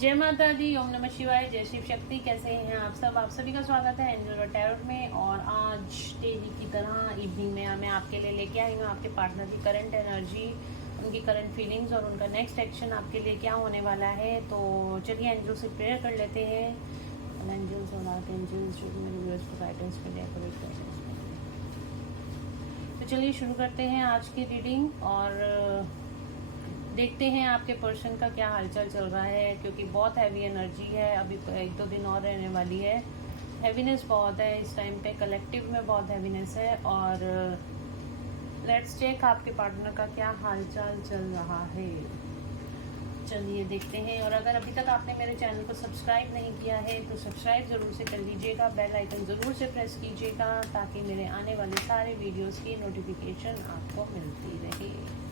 जय माता दी, ओम नमः शिवाय, जय शिव शक्ति। कैसे हैं आप सब? आप सभी का स्वागत है एंजल टैरोट में। और आज डेली की तरह इवनिंग में मैं आपके लिए लेके आई हूँ आपके पार्टनर की करंट एनर्जी, उनकी करंट फीलिंग्स और उनका नेक्स्ट एक्शन आपके लिए क्या होने वाला है। तो चलिए एंजल से प्रेयर कर लेते हैं। एंजल्स और आर्कएंजल्स जो मेरे व्यूअर्स को गाइडेंस मिले, तो चलिए शुरू करते हैं आज की रीडिंग और देखते हैं आपके पर्सन का क्या हालचाल चल रहा है, क्योंकि बहुत हैवी एनर्जी है। अभी 1-2 दिन और रहने वाली है। हैवीनेस बहुत है इस टाइम पे, कलेक्टिव में बहुत हैवीनेस है। और लेट्स चेक आपके पार्टनर का क्या हालचाल चल रहा है। चलिए देखते हैं। और अगर अभी तक आपने मेरे चैनल को सब्सक्राइब नहीं किया है तो सब्सक्राइब ज़रूर से कर लीजिएगा, बेल आइकन ज़रूर से प्रेस कीजिएगा ताकि मेरे आने वाले सारे वीडियोस की नोटिफिकेशन आपको मिलती रहे।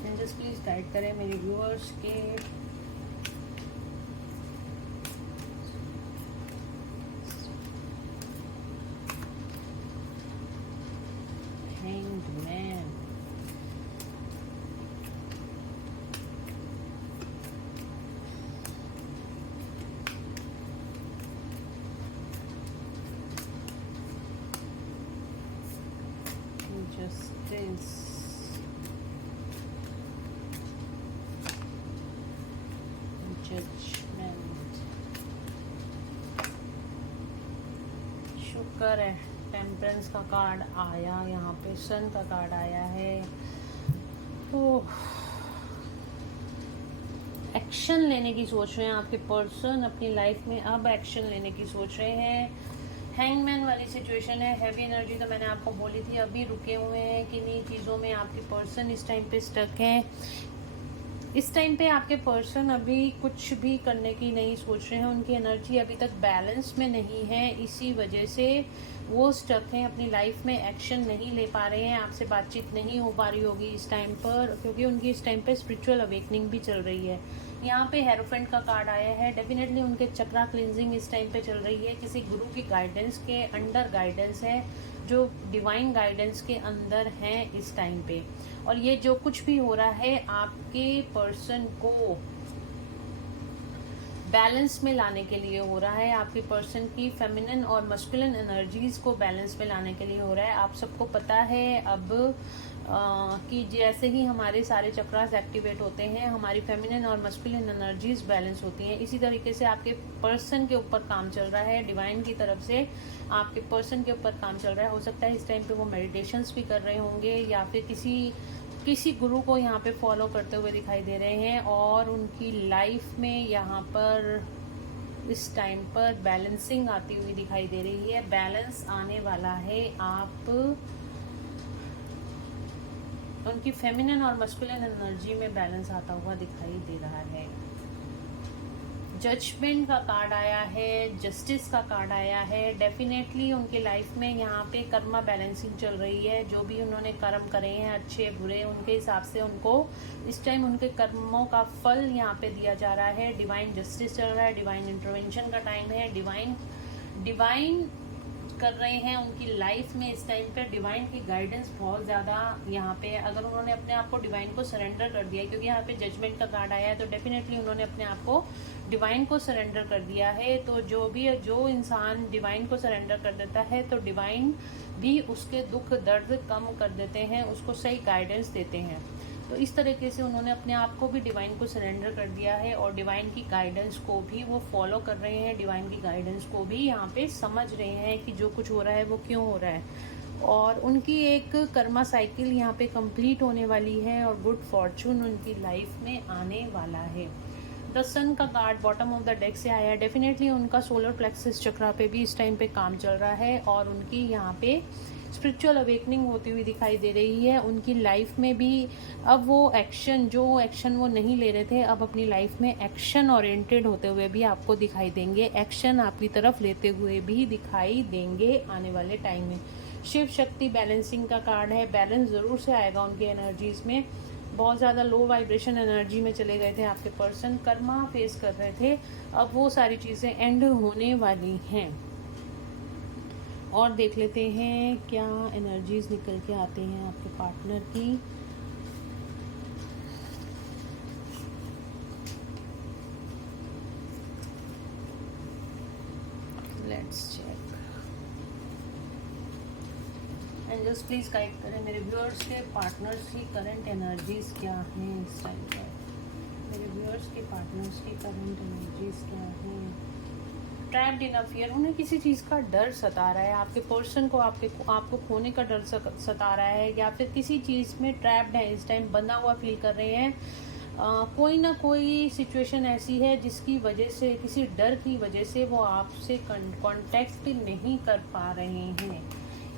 एंजल्स प्लीज गाइड करें मेरे व्यूअर्स के हैंग्ड मैन, जस्टिस, जजमेंट, शुक्र है। टेम्परेंस का कार्ड आया, यहाँ पे सन का कार्ड आया है। तो एक्शन लेने की सोच रहे हैं आपके पर्सन अपनी लाइफ में, अब एक्शन लेने की सोच रहे हैं। हैंगमैन वाली सिचुएशन है। हैवी एनर्जी तो मैंने आपको बोली थी, अभी रुके हुए हैं किन्हीं चीज़ों में आपके पर्सन इस टाइम पे स्टक हैं। इस टाइम पे आपके पर्सन अभी कुछ भी करने की नहीं सोच रहे हैं, उनकी एनर्जी अभी तक बैलेंस में नहीं है, इसी वजह से वो स्टक हैं अपनी लाइफ में, एक्शन नहीं ले पा रहे हैं। आपसे बातचीत नहीं हो पा रही होगी इस टाइम पर, क्योंकि उनकी इस टाइम पे स्पिरिचुअल अवेकनिंग भी चल रही है। यहाँ पे हेरोफेंट का कार्ड आया है। डेफिनेटली उनके चक्रा क्लिनजिंग इस टाइम पे चल रही है, किसी गुरु की गाइडेंस के अंडर गाइडेंस है, जो डिवाइन गाइडेंस के अंदर हैं इस टाइम पे। और ये जो कुछ भी हो रहा है आपके पर्सन को बैलेंस में लाने के लिए हो रहा है। आपके पर्सन की फेमिनिन और मस्कुलिन एनर्जीज को बैलेंस में लाने के लिए हो रहा है। आप सबको पता है अब कि जैसे ही हमारे सारे चक्रास एक्टिवेट होते हैं, हमारी फेमिनिन और मस्कुलिन एनर्जीज बैलेंस होती हैं। इसी तरीके से आपके पर्सन के ऊपर काम चल रहा है, डिवाइन की तरफ से आपके पर्सन के ऊपर काम चल रहा है। हो सकता है इस टाइम पे वो मेडिटेशंस भी कर रहे होंगे या फिर किसी गुरु को यहाँ पे फॉलो करते हुए दिखाई दे रहे हैं। और उनकी लाइफ में यहाँ पर इस टाइम पर बैलेंसिंग आती हुई दिखाई दे रही है। बैलेंस आने वाला है, आप उनकी फेमिनिन और मस्कुलिन एनर्जी में बैलेंस आता हुआ दिखाई दे रहा है। जजमेंट का कार्ड आया है, जस्टिस का कार्ड आया है। डेफिनेटली उनके लाइफ में यहाँ पे कर्मा बैलेंसिंग चल रही है। जो भी उन्होंने कर्म करे हैं, अच्छे बुरे, उनके हिसाब से उनको इस टाइम उनके कर्मों का फल यहाँ पे दिया जा रहा है। डिवाइन जस्टिस चल रहा है, डिवाइन इंटरवेंशन का टाइम है। डिवाइन कर रहे हैं उनकी लाइफ में इस टाइम पे। डिवाइन की गाइडेंस बहुत ज़्यादा यहाँ पे, अगर उन्होंने अपने आप को डिवाइन को सरेंडर कर दिया है, क्योंकि यहाँ पे जजमेंट का कार्ड आया है, तो डेफिनेटली उन्होंने अपने आप को डिवाइन को सरेंडर कर दिया है। तो जो इंसान डिवाइन को सरेंडर कर देता है तो डिवाइन भी उसके दुख दर्द कम कर देते हैं, उसको सही गाइडेंस देते हैं। तो इस तरीके से उन्होंने अपने आप को भी डिवाइन को सरेंडर कर दिया है और डिवाइन की गाइडेंस को भी वो फॉलो कर रहे हैं। डिवाइन की गाइडेंस को भी यहाँ पे समझ रहे हैं कि जो कुछ हो रहा है वो क्यों हो रहा है। और उनकी एक कर्मा साइकिल यहाँ पे कंप्लीट होने वाली है और गुड फॉर्चून उनकी लाइफ में आने वाला है। द सन का card bottom of the deck से आया है। डेफिनेटली उनका सोलर प्लेक्सिस चक्रा पे भी इस टाइम पे काम चल रहा है और उनकी यहाँ पे स्पिरिचुअल अवेकनिंग होती हुई दिखाई दे रही है। उनकी लाइफ में भी अब वो जो एक्शन वो नहीं ले रहे थे, अब अपनी लाइफ में एक्शन ओरिएंटेड होते हुए भी आपको दिखाई देंगे, एक्शन आपकी तरफ लेते हुए भी दिखाई देंगे आने वाले टाइम में। शिव शक्ति बैलेंसिंग का कार्ड है। बैलेंस ज़रूर से आएगा उनकी एनर्जीज में। बहुत ज़्यादा लो वाइब्रेशन एनर्जी में चले गए थे आपके पर्सन, कर्मा फेस कर रहे थे, अब वो सारी चीज़ें एंड होने वाली हैं। और देख लेते हैं क्या एनर्जीज निकल के आते हैं आपके पार्टनर की। Let's check. Angels please guide करें मेरे व्यूअर्स के पार्टनर्स की करंट एनर्जीज क्या हैं इस टाइम पर। मेरे व्यूअर्स के पार्टनर्स की करंट एनर्जीज क्या हैं। ट्रैप्ड इन अ फियर, उन्हें किसी चीज़ का डर सता रहा है, आपके पर्सन को आपको खोने का डर सता रहा है, या फिर किसी चीज़ में ट्रैप्ड है इस टाइम, बंधा हुआ फील कर रहे हैं। कोई ना कोई सिचुएशन ऐसी है जिसकी वजह से, किसी डर की वजह से वो आपसे कांटेक्ट नहीं कर पा रहे हैं।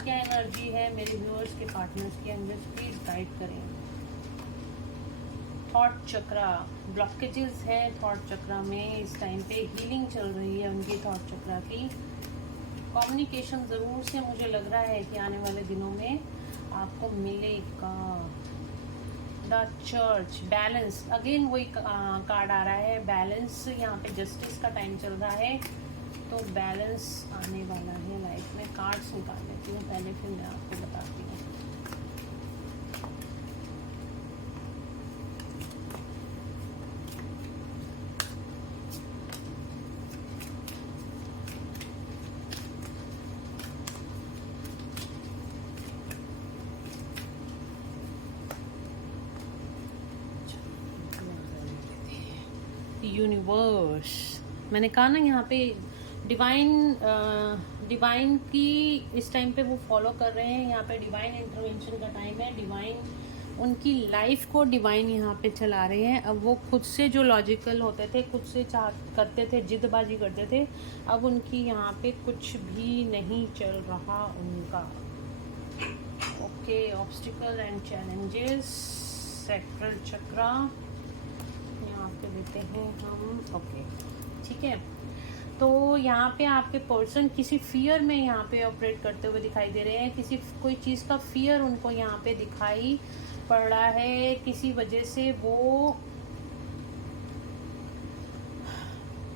क्या एनर्जी है मेरे व्यूअर्स के पार्टनर्स की, एंजल्स प्लीज गाइड करें। थॉट चक्रा, ब्लॉकेजेस हैं थॉट चक्रा में इस टाइम पे, हीलिंग चल रही है उनकी थॉट चक्रा की। कम्युनिकेशन ज़रूर से मुझे लग रहा है कि आने वाले दिनों में आपको मिलेगा। द चर्च, बैलेंस, अगेन वही कार्ड आ रहा है, बैलेंस। यहाँ पे जस्टिस का टाइम चल रहा है, तो बैलेंस आने वाला है लाइफ में। कार्ड्स निकाल लेती हूँ पहले, फिर मैं आपको बताती हूँ। यूनिवर्स, मैंने कहा ना यहाँ पे डिवाइन की इस टाइम पे वो फॉलो कर रहे हैं। यहाँ पे डिवाइन इंटरवेंशन का टाइम है, डिवाइन उनकी लाइफ को डिवाइन यहाँ पे चला रहे हैं। अब वो खुद से जो लॉजिकल होते थे, खुद से करते थे, जिद्दबाजी करते थे, अब उनकी यहाँ पे कुछ भी नहीं चल रहा उनका। Okay, obstacle and challenges, sacral chakra यहाँ पे देते हैं हम। ओके, ठीक है। तो यहाँ पे आपके पर्सन किसी फियर में यहाँ पे ऑपरेट करते हुए दिखाई दे रहे हैं। कोई चीज़ का फियर उनको यहाँ पे दिखाई पड़ रहा है, किसी वजह से वो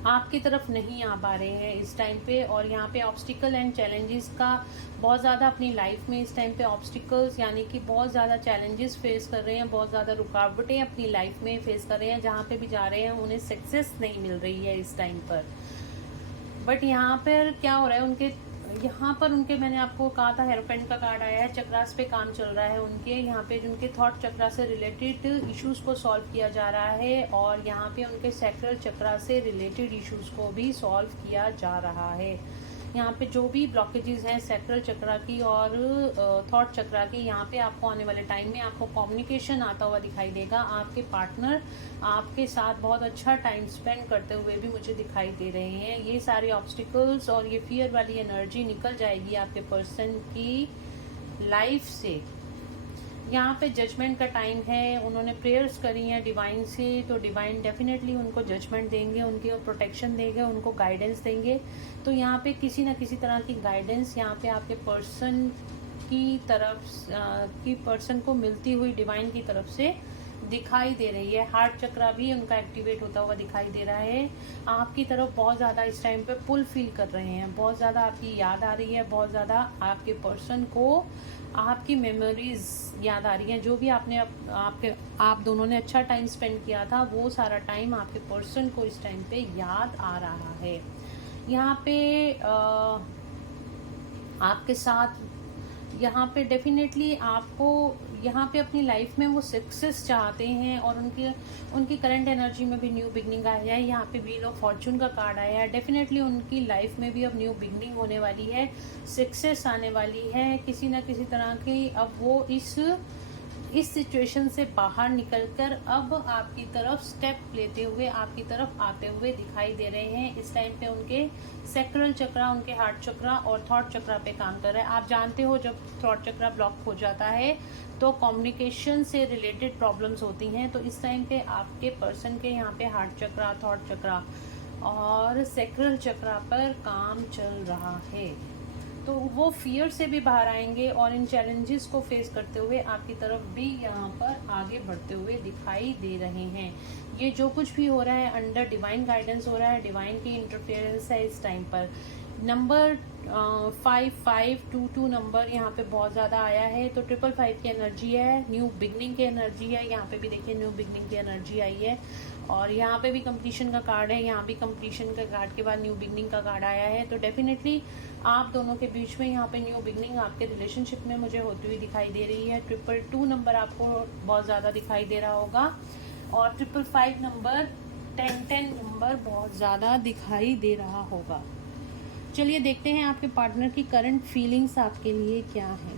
आपकी तरफ नहीं आ पा रहे हैं इस टाइम पे। और यहाँ पे ऑब्स्टिकल एंड चैलेंजेस का बहुत ज़्यादा अपनी लाइफ में इस टाइम पे ऑब्स्टिकल्स यानी कि बहुत ज़्यादा चैलेंजेस फेस कर रहे हैं, बहुत ज़्यादा रुकावटें अपनी लाइफ में फेस कर रहे हैं। जहाँ पे भी जा रहे हैं उन्हें सक्सेस नहीं मिल रही है इस टाइम पर। बट यहाँ पर क्या हो रहा है यहाँ पर उनके मैंने आपको कहा था हेरोपेंट का कार्ड आया है, चक्रास पे काम चल रहा है उनके। यहाँ पे उनके थॉट चक्रा से रिलेटेड इश्यूज को सॉल्व किया जा रहा है, और यहाँ पे उनके सैक्रल चक्रा से रिलेटेड इश्यूज को भी सॉल्व किया जा रहा है। यहाँ पे जो भी ब्लॉकेजेस हैं सैक्रल चक्रा की और थॉट चक्रा की, यहाँ पे आपको आने वाले टाइम में आपको कम्युनिकेशन आता हुआ दिखाई देगा। आपके पार्टनर आपके साथ बहुत अच्छा टाइम स्पेंड करते हुए भी मुझे दिखाई दे रहे हैं। ये सारे ऑब्स्टिकल्स और ये फियर वाली एनर्जी निकल जाएगी आपके पर्सन की लाइफ से। यहाँ पे जजमेंट का टाइम है, उन्होंने प्रेयर्स करी हैं डिवाइन से, तो डिवाइन डेफिनेटली उनको जजमेंट देंगे, उनकी प्रोटेक्शन देंगे, उनको गाइडेंस देंगे। तो यहाँ पे किसी ना किसी तरह की गाइडेंस यहाँ पे आपके पर्सन की पर्सन को मिलती हुई डिवाइन की तरफ से दिखाई दे रही है। हार्ट चक्रा भी उनका एक्टिवेट होता हुआ दिखाई दे रहा है। आपकी तरफ बहुत ज़्यादा इस टाइम पे पुल फील कर रहे हैं, बहुत ज़्यादा आपकी याद आ रही है, बहुत ज़्यादा आपके पर्सन को आपकी मेमोरीज याद आ रही हैं। जो भी आप दोनों ने अच्छा टाइम स्पेंड किया था, वो सारा टाइम आपके पर्सन को इस टाइम पे याद आ रहा है। यहाँ पे आपके साथ यहाँ पे डेफिनेटली आपको यहाँ पे अपनी लाइफ में वो सक्सेस चाहते हैं, और उनकी करंट एनर्जी में भी न्यू बिगनिंग आया है। यहाँ पे व्हील ऑफ फॉर्चून का कार्ड आया है। डेफिनेटली उनकी लाइफ में भी अब न्यू बिगनिंग होने वाली है, सक्सेस आने वाली है किसी ना किसी तरह की। अब वो इस सिचुएशन से बाहर निकलकर अब आपकी तरफ स्टेप लेते हुए आपकी तरफ आते हुए दिखाई दे रहे हैं। इस टाइम पे उनके सैक्रल चक्रा, उनके हार्ट चक्रा और थॉट चक्रा पे काम कर रहा है। आप जानते हो जब थॉट चक्रा ब्लॉक हो जाता है तो कम्युनिकेशन से रिलेटेड प्रॉब्लम्स होती हैं। तो इस टाइम पे आपके पर्सन के यहाँ पे हार्ट चक्रा, थॉट चक्रा और सैक्रल चक्रा पर काम चल रहा है। तो वो फियर से भी बाहर आएंगे और इन चैलेंजेस को फेस करते हुए आपकी तरफ भी यहाँ पर आगे बढ़ते हुए दिखाई दे रहे हैं। ये जो कुछ भी हो रहा है अंडर डिवाइन गाइडेंस हो रहा है, डिवाइन की इंटरफेरेंस है इस टाइम पर। नंबर 5522 नंबर यहाँ पे बहुत ज़्यादा आया है, तो 555 की एनर्जी है, न्यू बिगनिंग की एनर्जी है। यहाँ पे भी देखिए न्यू बिगनिंग की एनर्जी आई है, और यहाँ पे भी कंप्लीशन का कार्ड है, यहाँ भी कंप्लीशन का कार्ड के बाद न्यू बिगनिंग का कार्ड आया है। तो डेफिनेटली आप दोनों के बीच में यहाँ पे न्यू बिगनिंग आपके रिलेशनशिप में मुझे होती हुई दिखाई दे रही है। 222 नंबर आपको बहुत ज़्यादा दिखाई दे रहा होगा, और 555 नंबर 1010 नंबर बहुत ज़्यादा दिखाई दे रहा होगा। चलिए देखते हैं आपके पार्टनर की करंट फीलिंग्स आपके लिए क्या है।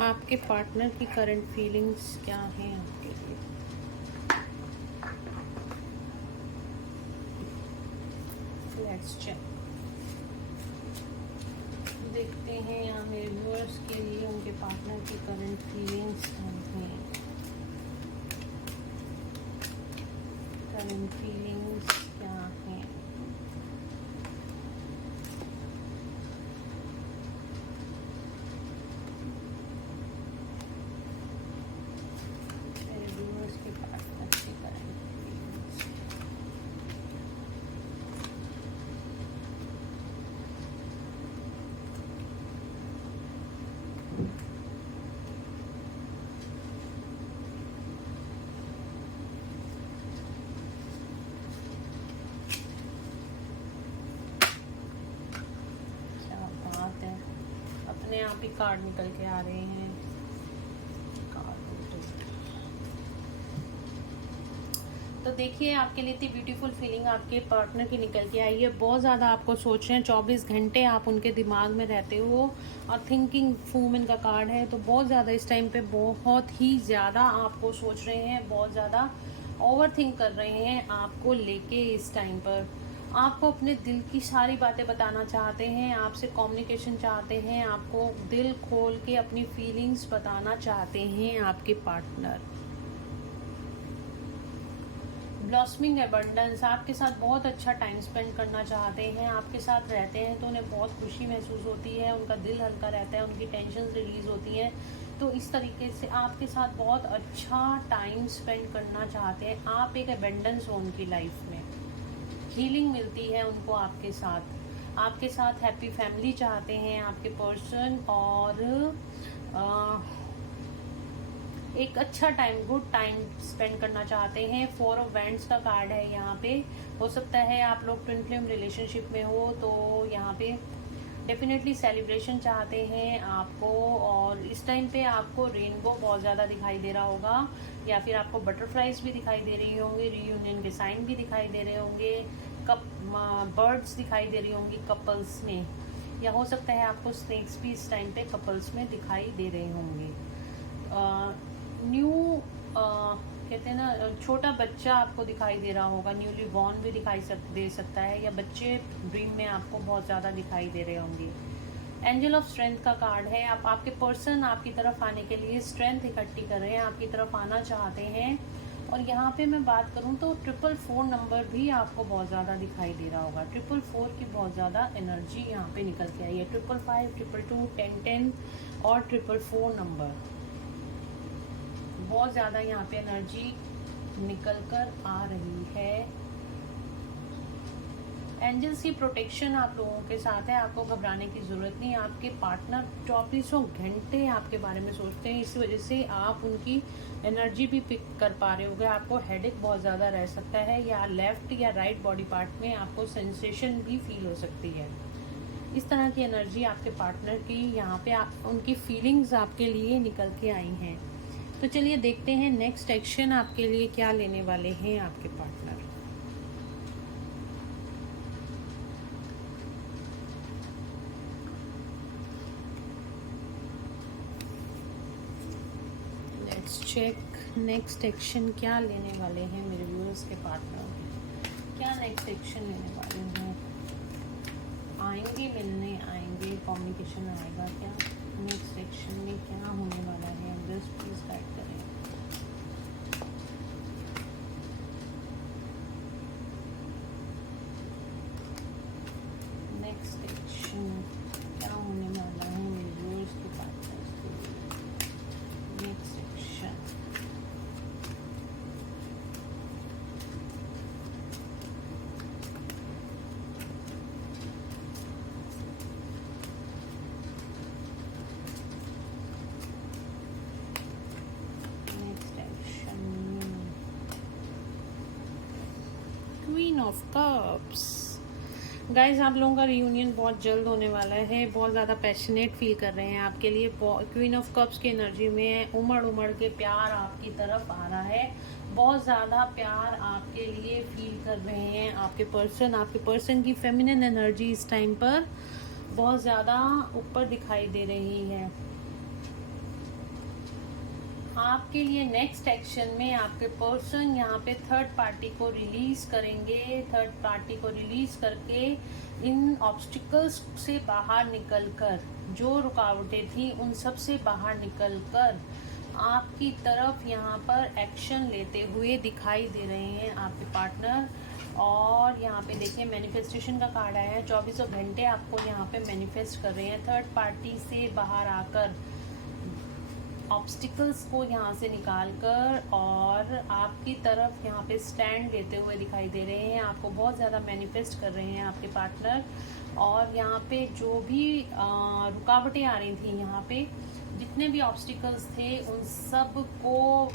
आपके पार्टनर की करंट फीलिंग्स क्या हैं आपके लिए। Let's check. देखते हैं यहाँ मेरे व्यूअर्स के लिए उनके पार्टनर की करंट फीलिंग्स क्या हैं। करंट फीलिंग्स क्या हैं। मेरे व्यूअर्स के पार्टनर की करंट फीलिंग्स। अपने आप ही कार्ड निकल के आ रहे हैं। तो देखिए आपके लिए इतनी ब्यूटीफुल फीलिंग आपके पार्टनर की निकल के आई है। बहुत ज़्यादा आपको सोच रहे हैं, 24 घंटे आप उनके दिमाग में रहते हो, और थिंकिंग वूमन का कार्ड है। तो बहुत ज़्यादा इस टाइम पे बहुत ही ज़्यादा आपको सोच रहे हैं, बहुत ज़्यादा ओवर थिंक कर रहे हैं आपको लेके। इस टाइम पर आपको अपने दिल की सारी बातें बताना चाहते हैं, आपसे कम्युनिकेशन चाहते हैं, आपको दिल खोल के अपनी फीलिंग्स बताना चाहते हैं आपके पार्टनर। ब्लॉसमिंग एबंडेंस, आपके साथ बहुत अच्छा टाइम स्पेंड करना चाहते हैं। आपके साथ रहते हैं तो उन्हें बहुत खुशी महसूस होती है, उनका दिल हल्का रहता है, उनकी टेंशन रिलीज होती है। तो इस तरीके से आपके साथ बहुत अच्छा टाइम स्पेंड करना चाहते हैं आप। एक एबंडेंस हो उनकी लाइफ में, हीलिंग मिलती है उनको आपके साथ हैप्पी फैमिली चाहते हैं आपके पर्सन, और एक अच्छा टाइम, गुड टाइम स्पेंड करना चाहते हैं। 4 ऑफ वैंड्स का कार्ड है यहाँ पे। हो सकता है आप लोग ट्विन फ्लेम रिलेशनशिप में हो, तो यहाँ पे डेफिनेटली सेलिब्रेशन चाहते हैं आपको, और इस टाइम पे आपको रेनबो बहुत ज़्यादा दिखाई दे रहा होगा, या फिर आपको बटरफ्लाइज भी दिखाई दे रही होंगी, रीयूनियन के साइन भी दिखाई दे रहे होंगे, बर्ड्स दिखाई दे रही होंगी कपल्स में, या हो सकता है आपको स्नेक्स भी इस टाइम पे कपल्स में दिखाई दे रहे होंगे। कहते हैं ना, छोटा बच्चा आपको दिखाई दे रहा होगा, न्यूली बॉर्न भी दिखाई दे सकता है, या बच्चे ड्रीम में आपको बहुत ज़्यादा दिखाई दे रहे होंगे। एंजल ऑफ स्ट्रेंथ का कार्ड है। आपके पर्सन आपकी तरफ आने के लिए स्ट्रेंथ इकट्ठी कर रहे हैं, आपकी तरफ आना चाहते हैं। और यहाँ पे मैं बात करूँ तो 444 नंबर भी आपको बहुत ज़्यादा दिखाई दे रहा होगा। 444 की बहुत ज़्यादा एनर्जी यहाँ पे निकल के आई है। 555, 222, 1010 और 444 नंबर बहुत ज़्यादा यहाँ पे एनर्जी निकल कर आ रही है। एंजल्स की प्रोटेक्शन आप लोगों के साथ है, आपको घबराने की ज़रूरत नहीं। आपके पार्टनर 24 घंटे आपके बारे में सोचते हैं, इस वजह से आप उनकी एनर्जी भी पिक कर पा रहे होगे। आपको हेडेक बहुत ज़्यादा रह सकता है, या लेफ्ट या राइट बॉडी पार्ट में आपको सेंसेशन भी फील हो सकती है। इस तरह की एनर्जी आपके पार्टनर की यहाँ पे उनकी फीलिंग्स आपके लिए निकल के आई हैं। तो चलिए देखते हैं नेक्स्ट एक्शन आपके लिए क्या लेने वाले हैं आपके partner. Let's check next action क्या लेने वाले हैं मेरे व्यूअर्स के पार्टनर। क्या नेक्स्ट एक्शन लेने वाले हैं? आएंगे, मिलने आएंगे, कम्युनिकेशन आएगा क्या? नेक्स्ट सेक्शन में क्या होने वाला है? जस्ट प्लीज गाइड करें। नेक्स्ट सेक्शन क्या होने वाला है मेरे व्यूअर्स के पार्टनर्स के लिए? Next section queen of cups. Guys आप लोगों का रियूनियन बहुत जल्द होने वाला है, बहुत ज़्यादा पैशनेट फील कर रहे हैं आपके लिए। क्वीन ऑफ कप्स की एनर्जी में उमड़ के प्यार आपकी तरफ आ रहा है, बहुत ज़्यादा प्यार आपके लिए फील कर रहे हैं आपके पर्सन की फेमिनिन एनर्जी इस टाइम पर बहुत ज़्यादा ऊपर दिखाई दे रही है। आपके लिए नेक्स्ट एक्शन में आपके पर्सन यहाँ पे थर्ड पार्टी को रिलीज करेंगे। थर्ड पार्टी को रिलीज करके इन ऑब्स्टिकल्स से बाहर निकलकर, जो रुकावटें थी उन सब से बाहर निकलकर आपकी तरफ यहाँ पर एक्शन लेते हुए दिखाई दे रहे हैं आपके पार्टनर। और यहाँ पे देखिए मैनिफेस्टेशन का कार्ड आया है, 24 घंटे आपको यहाँ पे मैनिफेस्ट कर रहे हैं थर्ड पार्टी से बाहर आकर, ऑब्स्टिकल्स को यहाँ से निकालकर और आपकी तरफ यहाँ पे स्टैंड लेते हुए दिखाई दे रहे हैं। आपको बहुत ज़्यादा मैनिफेस्ट कर रहे हैं आपके पार्टनर। और यहाँ पे जो भी रुकावटें आ रही थी, यहाँ पे जितने भी ऑब्स्टिकल्स थे उन सब को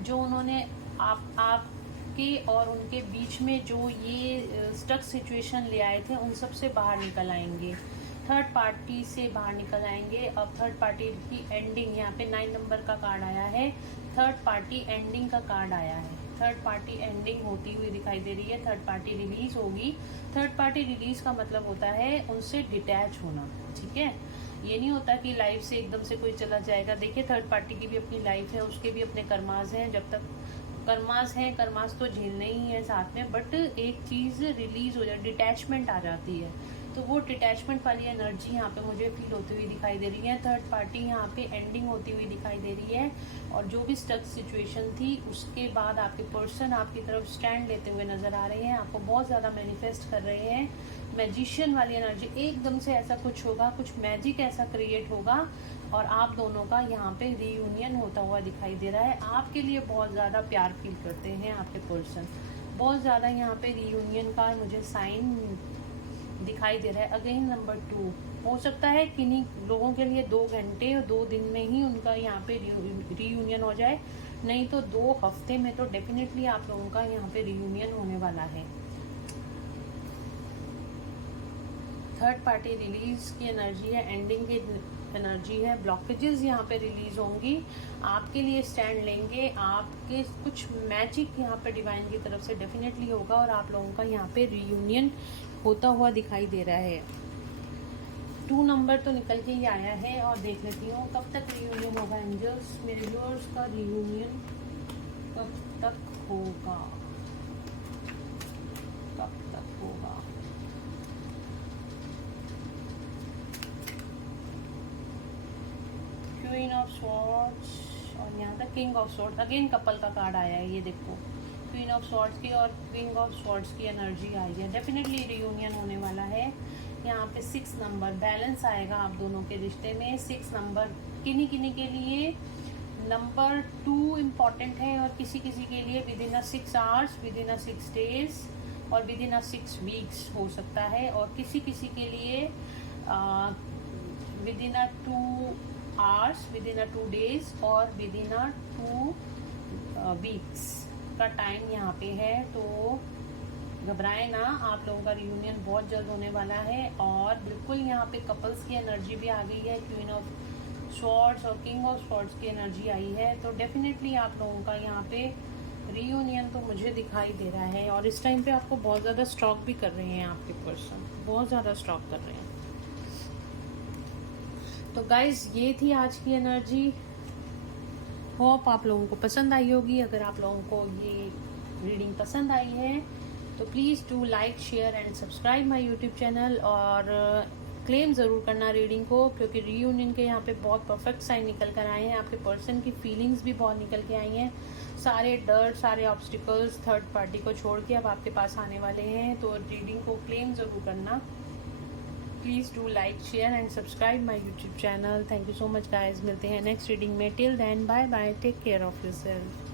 जो उन्होंने आपके और उनके बीच में जो ये स्टक सिचुएशन ले आए थे उन सब से बाहर निकल आएंगे, थर्ड पार्टी से बाहर निकल आएंगे। अब थर्ड पार्टी की एंडिंग, यहाँ पे 9 नंबर का कार्ड आया है, थर्ड पार्टी एंडिंग का कार्ड आया है। थर्ड पार्टी एंडिंग होती हुई दिखाई दे रही है, थर्ड पार्टी रिलीज होगी। थर्ड पार्टी रिलीज का मतलब होता है उनसे डिटैच होना, ठीक है। ये नहीं होता कि लाइफ से एकदम से कोई चला जाएगा। देखिए थर्ड पार्टी की भी अपनी लाइफ है, उसके भी अपने कर्मास हैं। जब तक कर्मास हैं, कर्मास तो झेलने ही है साथ में, बट एक चीज़ रिलीज हो जाए, डिटैचमेंट आ जाती है, तो वो डिटैचमेंट वाली एनर्जी यहाँ पे मुझे फील होती हुई दिखाई दे रही है। थर्ड पार्टी यहाँ पे एंडिंग होती हुई दिखाई दे रही है और जो भी स्टक सिचुएशन थी उसके बाद आपके पर्सन आपकी तरफ स्टैंड लेते हुए नजर आ रहे हैं, आपको बहुत ज़्यादा मैनिफेस्ट कर रहे हैं। मैजिशियन वाली एनर्जी, एकदम से ऐसा कुछ होगा, कुछ मैजिक ऐसा क्रिएट होगा और आप दोनों का यहाँ पे रीयूनियन होता हुआ दिखाई दे रहा है। आपके लिए बहुत ज़्यादा प्यार फील करते हैं आपके पर्सन, बहुत ज़्यादा यहाँ पे रीयूनियन का मुझे साइन दिखाई दे रहा है। अगेन नंबर 2 हो सकता है किन्हीं लोगों के लिए 2 घंटे और 2 दिन में ही उनका यहाँ पे रीयूनियन हो जाए, नहीं तो 2 हफ्ते में तो डेफिनेटली आप लोगों का यहाँ पे रीयूनियन होने वाला है। थर्ड पार्टी रिलीज की एनर्जी है, एंडिंग की एनर्जी है। ब्लॉकेजेस यहाँ पे रिलीज होंगी, आपके लिए स्टैंड लेंगे, आपके कुछ मैजिक यहाँ पे डिवाइन की तरफ से डेफिनेटली होगा और आप लोगों का यहाँ पे रीयूनियन होता हुआ दिखाई दे रहा है। 2 नंबर तो निकल के ही आया है और देख लेती हूँ कब तक रीयूनियन होगा। एंजल्स, मेरे व्यूअर्स का रीयूनियन कब तक होगा, कब तक होगा। क्वीन ऑफ स्वॉर्ड्स और यहाँ तक king of swords, again couple का कार्ड आया है, ये देखो क्वीन ऑफ स्वॉर्ड्स की और किंग ऑफ स्वॉर्ड्स की एनर्जी आई है। डेफिनेटली रियूनियन होने वाला है। यहाँ पे 6 नंबर बैलेंस आएगा आप दोनों के रिश्ते में। 6 नंबर किन्हीं के लिए नंबर 2 इम्पॉर्टेंट है और किसी के लिए with in 6 hours, with in 6 days और विद इन 6 वीक्स हो सकता है, और किसी के लिए with in 2 hours, with in 2 days और विद इन 2 वीक्स का टाइम यहाँ पे है। तो घबराए ना, आप लोगों का रियूनियन बहुत जल्द होने वाला है। और बिल्कुल यहाँ पे कपल्स की एनर्जी भी आ गई है, क्वीन ऑफ स्वॉर्ड्स और किंग ऑफ स्वॉर्ड्स की एनर्जी आई है। तो डेफिनेटली आप लोगों का यहाँ पे रियूनियन तो मुझे दिखाई दे रहा है। और इस टाइम पे आपको बहुत ज़्यादा स्टॉक भी कर रहे हैं आपके पर्सन, बहुत ज़्यादा स्टॉक कर रहे हैं। तो गाइज ये थी आज की एनर्जी, होप आप लोगों को पसंद आई होगी। अगर आप लोगों को ये रीडिंग पसंद आई है तो please do like, share and subscribe my YouTube channel. और क्लेम ज़रूर करना रीडिंग को, क्योंकि रीयूनियन के यहाँ पे बहुत परफेक्ट साइन निकल कर आए हैं। आपके पर्सन की फीलिंग्स भी बहुत निकल के आई हैं। सारे डर, सारे ऑब्स्टिकल्स थर्ड पार्टी को छोड़ के अब आपके पास आने वाले हैं। तो रीडिंग को क्लेम ज़रूर करना। Please do like, share and subscribe my YouTube channel. Thank you so much guys, मिलते हैं नेक्स्ट रीडिंग में। Till then bye bye, take care of yourself.